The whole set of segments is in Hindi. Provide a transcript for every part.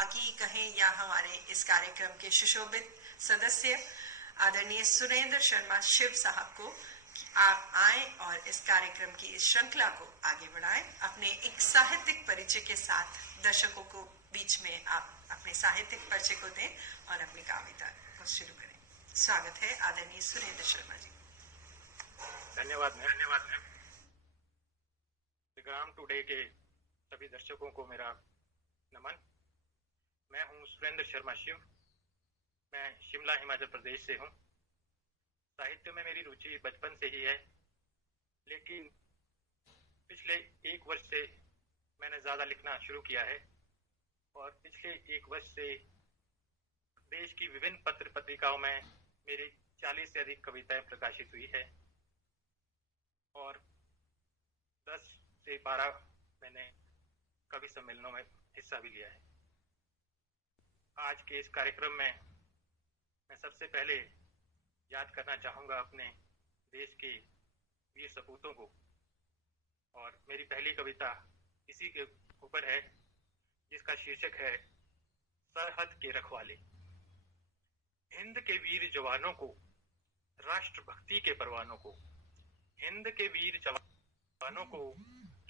प्रतिभागी कहें या हमारे इस कार्यक्रम के सुशोभित सदस्य आदरणीय सुरेंद्र शर्मा शिव साहब को आप आए और इस कार्यक्रम की इस श्रृंखला को आगे बढ़ाएं। अपने एक साहित्यिक परिचय के साथ दर्शकों को बीच में आप अपने साहित्यिक परिचय को दें और अपनी कविता को शुरू करें। स्वागत है आदरणीय सुरेंद्र शर्मा जी। धन्यवाद मैम। ग्राम टुडे के सभी दर्शकों को मेरा नमन। मैं हूं सुरेंद्र शर्मा शिव। मैं शिमला हिमाचल प्रदेश से हूं। साहित्य में मेरी रुचि बचपन से ही है, लेकिन पिछले 1 वर्ष से मैंने ज़्यादा लिखना शुरू किया है और पिछले 1 वर्ष से देश की विभिन्न पत्र पत्रिकाओं में मेरी 40 से अधिक कविताएं प्रकाशित हुई है और 10 से 12 मैंने कवि सम्मेलनों में हिस्सा भी लिया है। आज के इस कार्यक्रम में मैं सबसे पहले याद करना चाहूँगा अपने देश के वीर सपूतों को, और मेरी पहली कविता इसी के ऊपर है, जिसका शीर्षक है सरहद के रखवाले। हिंद के वीर जवानों को, राष्ट्रभक्ति के परवानों को, हिंद के वीर जवानों को,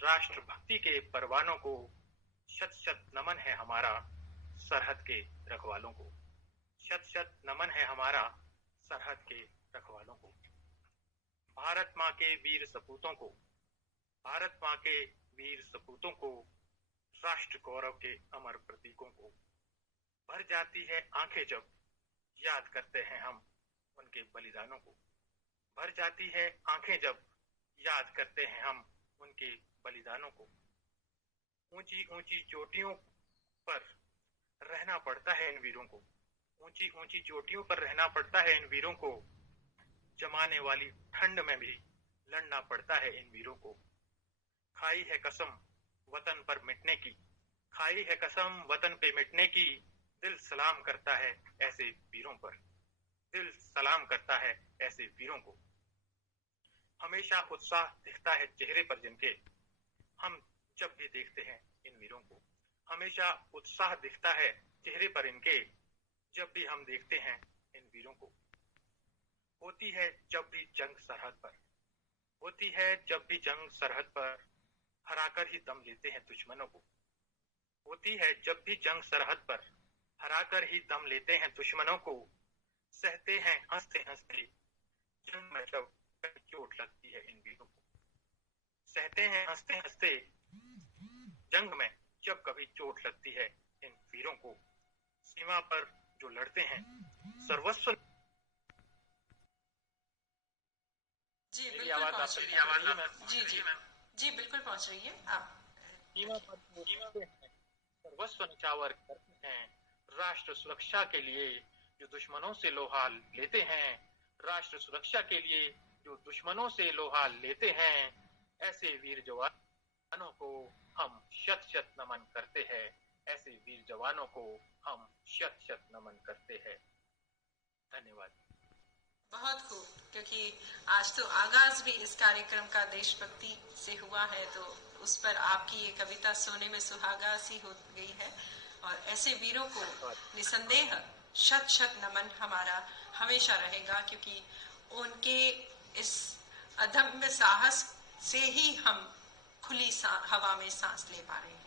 राष्ट्रभक्ति के परवानों को, शत शत नमन है हमारा सरहद के रखवालों को। शत शत नमन है हमारा सरहद के रखवालों को। भारत माँ के वीर सपूतों को, भारत माँ के वीर सपूतों को, राष्ट्र गौरव के अमर प्रतीकों को। भर जाती है आंखें जब याद करते हैं हम उनके बलिदानों को। भर जाती है आंखें जब याद करते हैं हम उनके बलिदानों को। ऊंची ऊंची चोटियों पर रहना पड़ता है इन वीरों को। ऊंची ऊंची चोटियों पर रहना पड़ता है इन वीरों को। जमाने वाली ठंड में भी लड़ना पड़ता है इन वीरों को। खाई है कसम वतन पर मिटने की, खाई है कसम वतन पे मिटने की। दिल सलाम करता है ऐसे वीरों पर, दिल सलाम करता है ऐसे वीरों को। हमेशा उत्साह दिखता है चेहरे पर जिनके, हम जब भी देखते हैं इन वीरों को। हमेशा उत्साह दिखता है चेहरे पर इनके, जब भी हम देखते हैं इन वीरों को। होती है जब भी जंग सरहद पर, होती है जब भी जंग सरहद पर, हराकर ही दम लेते हैं दुश्मनों को। होती है जब भी जंग सरहद पर, हराकर ही दम लेते हैं दुश्मनों को। सहते हैं हंसते हंसते जंग में जब चोट लगती है इन वीरों को। सहते हैं हंसते हंसते जंग में जब कभी चोट लगती है इन वीरों को। सीमा पर जो लड़ते हैं सर्वस्व। जी बिल्कुल पहुंच रही है। जी बिल्कुल पहुंच रही है आप। सीमा पर सर्वस्व निछावर करते हैं राष्ट्र सुरक्षा के लिए, जो दुश्मनों से लोहा लेते हैं। राष्ट्र सुरक्षा के लिए जो दुश्मनों से लोहा लेते हैं। ऐसे वीर जवानों को हम शत शत नमन करते हैं। ऐसे वीर जवानों को हम शत शत नमन करते हैं। धन्यवाद। बहुत खूब, क्योंकि आज तो आगाज भी इस कार्यक्रम का देशभक्ति से हुआ है, तो उस पर आपकी ये कविता सोने में सुहागा सी हो गई है। और ऐसे वीरों को निसंदेह शत शत नमन हमारा हमेशा रहेगा, क्योंकि उनके इस अदम्य साहस से ही हम खुली हवा में सांस ले पा रहे हैं।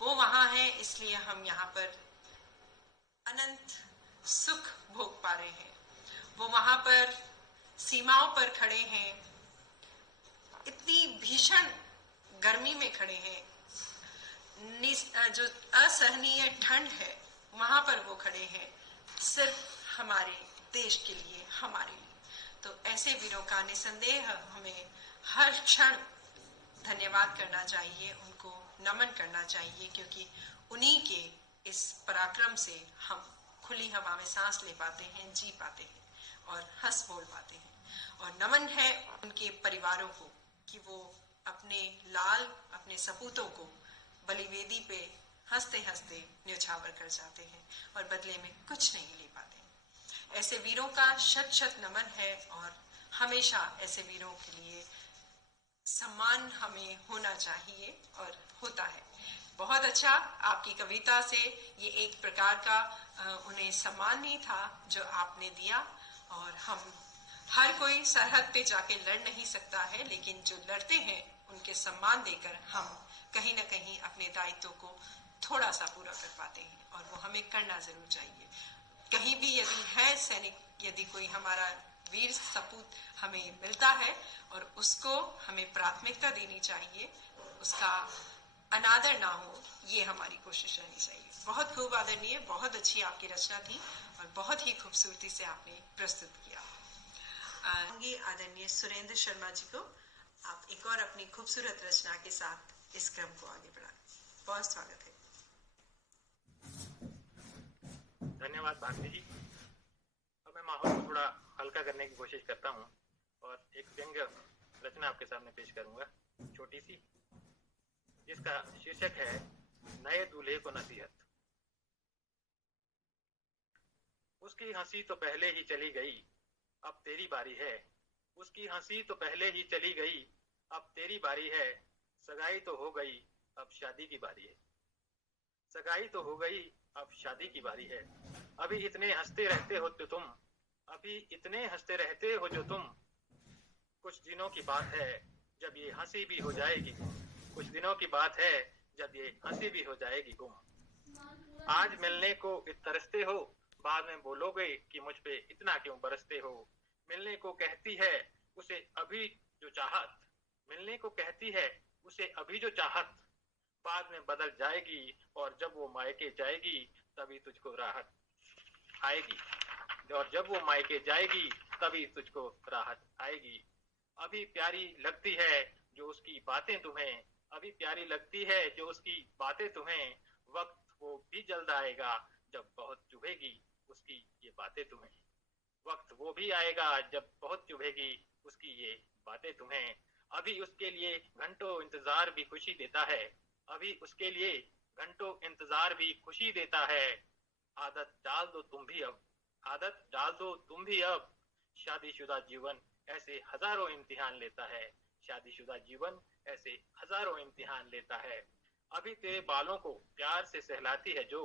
वो वहां है, इसलिए हम यहाँ पर अनंत सुख भोग पा रहे हैं। वो वहां पर सीमाओं पर खड़े हैं, इतनी भीषण गर्मी में खड़े हैं, जो असहनीय ठंड है वहां पर वो खड़े हैं, सिर्फ हमारे देश के लिए, हमारे लिए। तो ऐसे वीरों का निसंदेह हमें हर क्षण धन्यवाद करना चाहिए, उनको नमन करना चाहिए, क्योंकि उन्हीं के इस पराक्रम से हम खुली हवा में सांस ले पाते हैं, जी पाते हैं और हंस बोल पाते हैं। और नमन है उनके परिवारों को कि वो अपने लाल, अपने सपूतों को बलिवेदी पे हंसते हंसते न्यौछावर कर जाते हैं और बदले में कुछ नहीं ले पाते। ऐसे वीरों का शत शत नमन है और हमेशा ऐसे वीरों के लिए सम्मान हमें होना चाहिए और होता है। बहुत अच्छा, आपकी कविता से ये एक प्रकार का उन्हें सम्मान ही था जो आपने दिया। और हम हर कोई सरहद पे जाके लड़ नहीं सकता है, लेकिन जो लड़ते हैं उनके सम्मान देकर हम कहीं ना कहीं अपने दायित्व को थोड़ा सा पूरा कर पाते हैं, और वो हमें करना जरूर चाहिए। कहीं भी यदि है सैनिक, यदि कोई हमारा वीर सपूत हमें मिलता है और उसको हमें प्राथमिकता देनी चाहिए, उसका अनादर ना हो, ये हमारी कोशिश रहनी चाहिए। बहुत खूब आदरणीय, बहुत अच्छी आपकी रचना थी और बहुत ही खूबसूरती से आपने प्रस्तुत किया। आदरणीय सुरेंद्र शर्मा जी को आप एक और अपनी खूबसूरत रचना के साथ इस क्रम को आगे बढ़ाएं। बहुत स्वागत है। धन्यवाद भारती जी। अब मैं माहौल को थोड़ा हल्का करने की कोशिश करता हूँ और एक व्यंग्य रचना आपके सामने पेश करूंगा, छोटी सी, जिसका शीर्षक है नए दूल्हे को नसीहत। उसकी हंसी तो पहले ही चली गई, अब तेरी बारी है। उसकी हंसी तो पहले ही चली गई, अब तेरी बारी है। सगाई तो हो गई, अब शादी की बारी है। सगाई तो हो गई, अब शादी की बारी है। अभी इतने हंसते रहते हो तो तुम, अभी इतने हंसते रहते हो जो तुम। कुछ दिनों की बात है जब ये हंसी भी हो जाएगी गुम। कुछ दिनों की बात है जब ये हंसी भी हो जाएगी गुम। आज मिलने को तरसते हो, बाद में बोलोगे कि मुझ पे इतना क्यों बरसते हो। मिलने को कहती है उसे अभी जो चाहत, मिलने को कहती है उसे अभी जो चाहत, बाद में बदल जाएगी और जब वो मायके जाएगी तभी तुझको राहत आएगी। और जब वो मायके जाएगी तभी तुझको राहत आएगी। अभी प्यारी लगती है जो उसकी बातें तुम्हें, अभी प्यारी लगती है जो उसकी बातें तुम्हें। वक्त वो भी जल्द आएगा जब बहुत चुभेगी उसकी ये बातें तुम्हें। वक्त वो भी आएगा जब बहुत चुभेगी उसकी ये बातें तुम्हें। अभी उसके लिए घंटों इंतजार भी खुशी देता है, अभी उसके लिए घंटों इंतजार भी खुशी देता है। आदत डाल दो तुम भी अब, आदत डाल दो तुम भी अब। शादीशुदा जीवन ऐसे हजारों इम्तिहान लेता है, शादीशुदा जीवन ऐसे हजारों इम्तिहान लेता है। अभी तेरे बालों को प्यार से सहलाती है जो,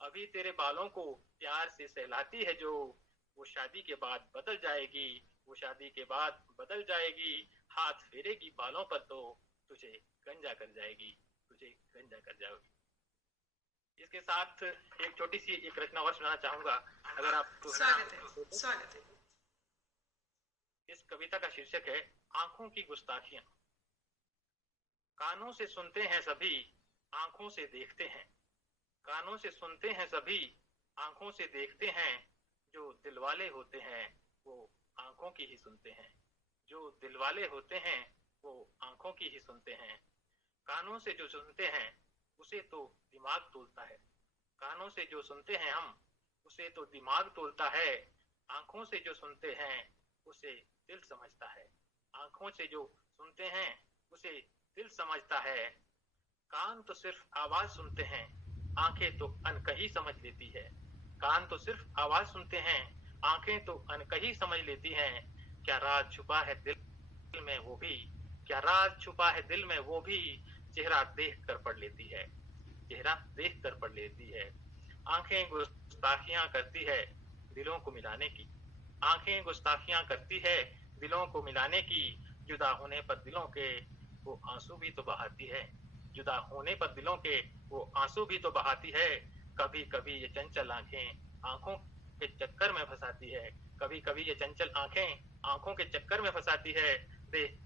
अभी तेरे बालों को प्यार से सहलाती है जो। वो शादी के बाद बदल जाएगी, वो शादी के बाद बदल जाएगी। हाथ फेरेगी बालों पर तो तुझे गंजा कर जाएगी, तुझे गंजा कर जाएगी। इसके साथ एक छोटी सी एक रचना और सुनाना चाहूंगा, अगर आप तो स्वागत है, स्वागत है। इस कविता का शीर्षक है आंखों की गुस्ताखियां। कानों से सुनते हैं सभी, आंखों से देखते हैं। कानों से सुनते हैं सभी, आंखों से देखते हैं। जो दिलवाले होते हैं वो आंखों की ही सुनते हैं, जो दिलवाले होते हैं वो आंखों की ही सुनते हैं। कानों से जो सुनते हैं उसे तो दिमाग तोलता है, कानों से जो सुनते हैं हम उसे तो दिमाग तोलता है। आंखों से जो सुनते हैं उसे दिल समझता है, आंखों से जो सुनते हैं उसे दिल समझता है। कान तो सिर्फ आवाज सुनते हैं, आंखें तो अनकही समझ लेती है। कान तो सिर्फ आवाज सुनते हैं, आंखें तो अनकही समझ लेती हैं। क्या राज छुपा है दिल में वो भी, क्या राज छुपा है दिल में वो भी। चेहरा देख कर पढ़ लेती है, चेहरा देख कर पढ़ लेती है। आंखें गुस्ताखियां करती है दिलों को मिलाने की, आंखें गुस्ताखियां करती है दिलों को मिलाने की। जुदा होने पर दिलों के वो आंसू भी तो बहाती है, जुदा होने पर दिलों के वो आंसू भी तो बहाती है। कभी कभी ये चंचल आंखें आंखों के चक्कर में फंसाती है, कभी कभी ये चंचल आंखें आंखों के चक्कर में फंसाती है। देख